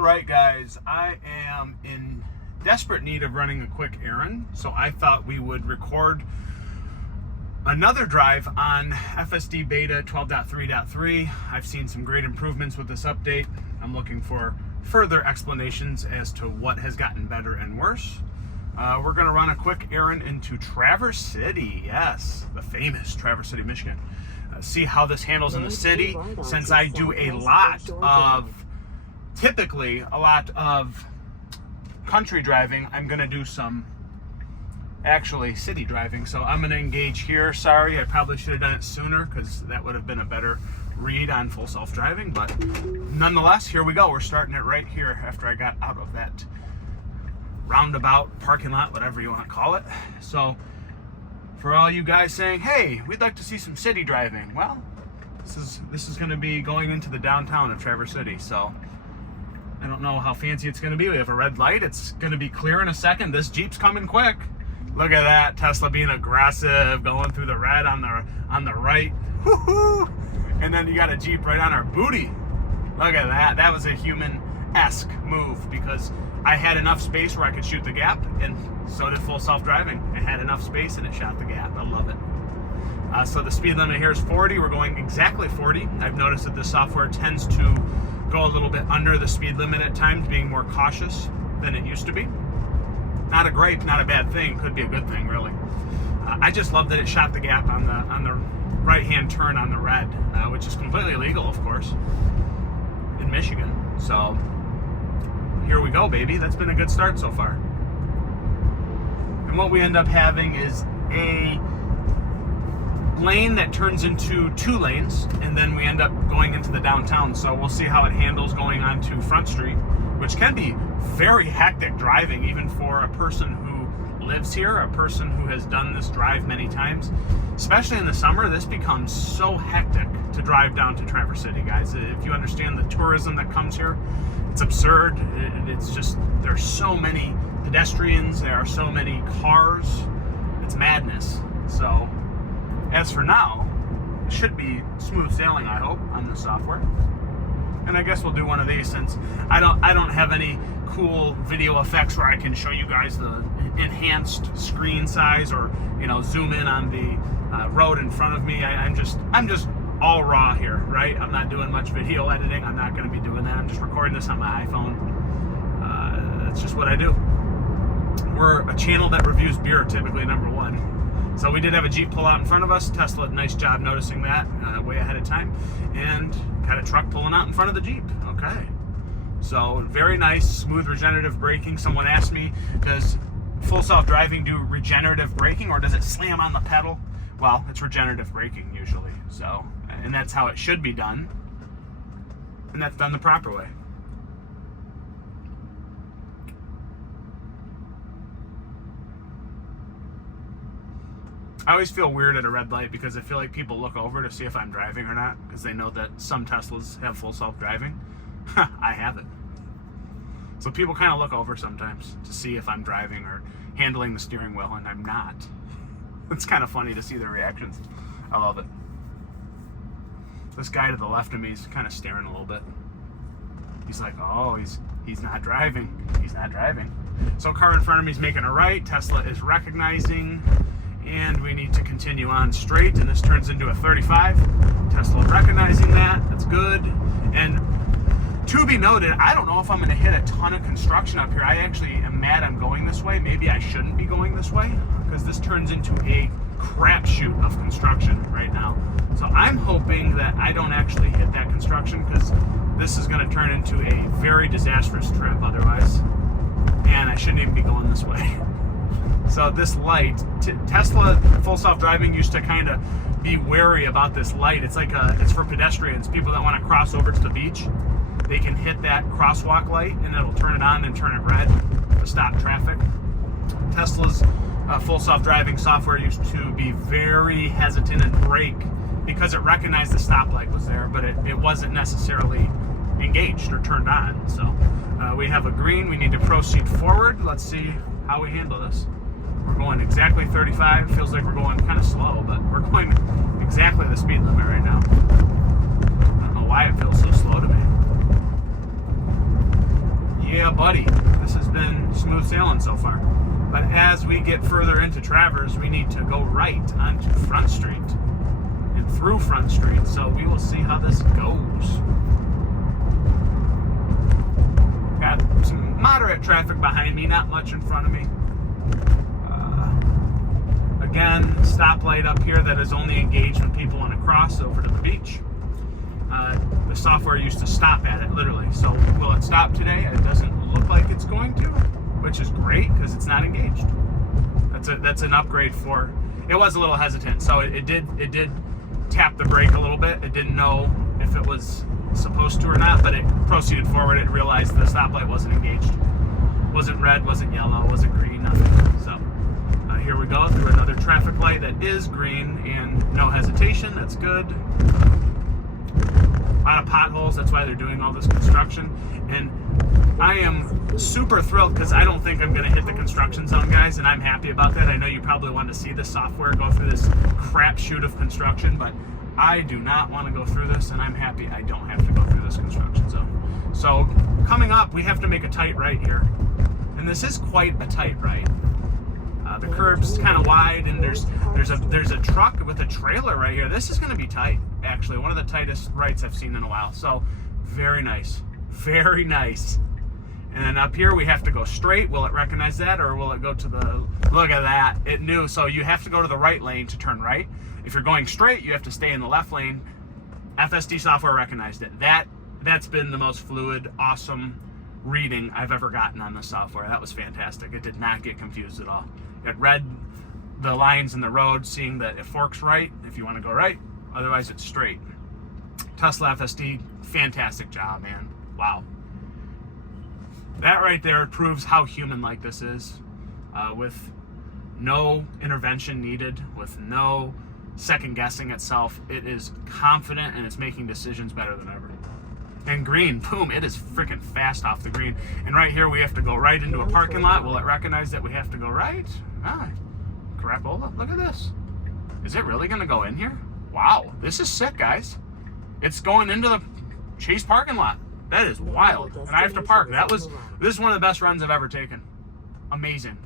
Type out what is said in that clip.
All right, guys, I am in desperate need of running a quick errand, so I thought we would record another drive on FSD Beta 12.3.3. I've seen some great improvements with this update. I'm looking for further explanations as to what has gotten better and worse. We're going to run a quick errand into Traverse City. Yes, the famous Traverse City, Michigan. See how this handles in the city, since I do typically a lot of country driving. I'm going to do some actually city driving, so I'm going to engage here. Sorry, I probably should have done it sooner because that would have been a better read on full self-driving, but nonetheless, here we go. We're starting it right here after I got out of that roundabout, parking lot, whatever you want to call it. So for all you guys saying, hey, we'd like to see some city driving, well, this is going to be going into the downtown of Traverse City, so I don't know how fancy it's going to be. We have a red light. It's going to be clear in a second. This Jeep's coming quick. Look at that. Tesla being aggressive, going through the red on the right. Woo-hoo! And then you got a Jeep right on our booty. Look at that. That was a human-esque move because I had enough space where I could shoot the gap, and so did full self-driving. It had enough space and it shot the gap. I love it. So the speed limit here is 40. We're going exactly 40. I've noticed that the software tends to go a little bit under the speed limit at times, being more cautious than it used to be. Not a bad thing. Could be a good thing, really. I just love that it shot the gap on the right-hand turn on the red, which is completely illegal, of course, in Michigan. So here we go, baby. That's been a good start so far. And what we end up having is a lane that turns into 2 lanes, and then we end up going into the downtown. So we'll see how it handles going onto Front Street, which can be very hectic driving, even for a person who lives here, a person who has done this drive many times. Especially in the summer, this becomes so hectic to drive down to Traverse City, guys. If you understand the tourism that comes here, it's absurd. It's just, there's so many pedestrians, there are so many cars, it's madness. So as for now, it should be smooth sailing, I hope, on the software. And I guess we'll do one of these, since I don't have any cool video effects where I can show you guys the enhanced screen size, or zoom in on the road in front of me. I'm just all raw here, right? I'm not doing much video editing. I'm not going to be doing that. I'm just recording this on my iPhone. That's just what I do. We're a channel that reviews beer, typically, number one. So we did have a Jeep pull out in front of us. Tesla, nice job noticing that way ahead of time. And got a truck pulling out in front of the Jeep. Okay. So very nice, smooth regenerative braking. Someone asked me, does full self-driving do regenerative braking, or does it slam on the pedal? Well, it's regenerative braking usually. So, and that's how it should be done. And that's done the proper way. I always feel weird at a red light because I feel like people look over to see if I'm driving or not, because they know that some Teslas have full self-driving. I have it. So people kind of look over sometimes to see if I'm driving or handling the steering wheel, and I'm not. It's kind of funny to see their reactions. I love it. This guy to the left of me is kind of staring a little bit. He's like, oh, he's not driving. He's not driving. So car in front of me is making a right. Tesla is recognizing, and we need to continue on straight, and this turns into a 35. Tesla recognizing that. That's good. And to be noted, I don't know if I'm going to hit a ton of construction up here. I actually am mad I'm going this way. Maybe I shouldn't be going this way, because this turns into a crapshoot of construction right now. So I'm hoping that I don't actually hit that construction, because this is going to turn into a very disastrous trip otherwise. And I shouldn't even be going this way. So this light, Tesla full self-driving used to kind of be wary about this light. It's like it's for pedestrians, people that want to cross over to the beach. They can hit that crosswalk light and it'll turn it on and turn it red to stop traffic. Tesla's full self-driving software used to be very hesitant and brake because it recognized the stoplight was there, but it wasn't necessarily engaged or turned on. So we have a green. We need to proceed forward. Let's see how we handle this. We're going exactly 35. Feels like we're going kind of slow, but we're going exactly the speed limit right now. I don't know why it feels so slow to me. smooth sailing so far. But as we get further into Travers, we need to go right onto Front Street and through Front Street. So we will see how this goes. Got some moderate traffic behind me, not much in front of me. Again, stoplight up here that is only engaged when people want to cross over to the beach. The software used to stop at it, literally. So will it stop today? It doesn't look like it's going to, which is great because it's not engaged. That's an upgrade for. It was a little hesitant, so it did tap the brake a little bit. It didn't know if it was supposed to or not, but it proceeded forward. It realized the stoplight wasn't engaged. Wasn't red, wasn't yellow, wasn't green, nothing. So here we go through another traffic light that is green and no hesitation. That's good. A lot of potholes, that's why they're doing all this construction. And I am super thrilled because I don't think I'm going to hit the construction zone, guys, and I'm happy about that. I know you probably want to see the software go through this crapshoot of construction, but I do not want to go through this, and I'm happy I don't have to go through this construction zone. So coming up, we have to make a tight right here, and this is quite a tight right. The curb's kind of wide, and there's a truck with a trailer right here. This is going to be tight, actually. One of the tightest rights I've seen in a while. So very nice, very nice. And then up here we have to go straight. Will it recognize that, or will it go to the? Look at that, it knew. So you have to go to the right lane to turn right. If you're going straight, you have to stay in the left lane. FSD software recognized it. That's been the most fluid, awesome reading I've ever gotten on the software. That was fantastic. It did not get confused at all. It read the lines in the road, seeing that it forks right if you want to go right, otherwise it's straight. Tesla FSD, fantastic job, man. Wow. That right there proves how human-like this is, with no intervention needed, with no second-guessing itself. It is confident, and it's making decisions better than ever. And green, boom, it is freaking fast off the green. And right here, we have to go right into a parking lot. Will it recognize that we have to go right? Ah, crapola, look at this. Is it really gonna go in here? Wow, this is sick, guys. It's going into the Chase parking lot. That is wild. And I have to park. This is one of the best runs I've ever taken. Amazing.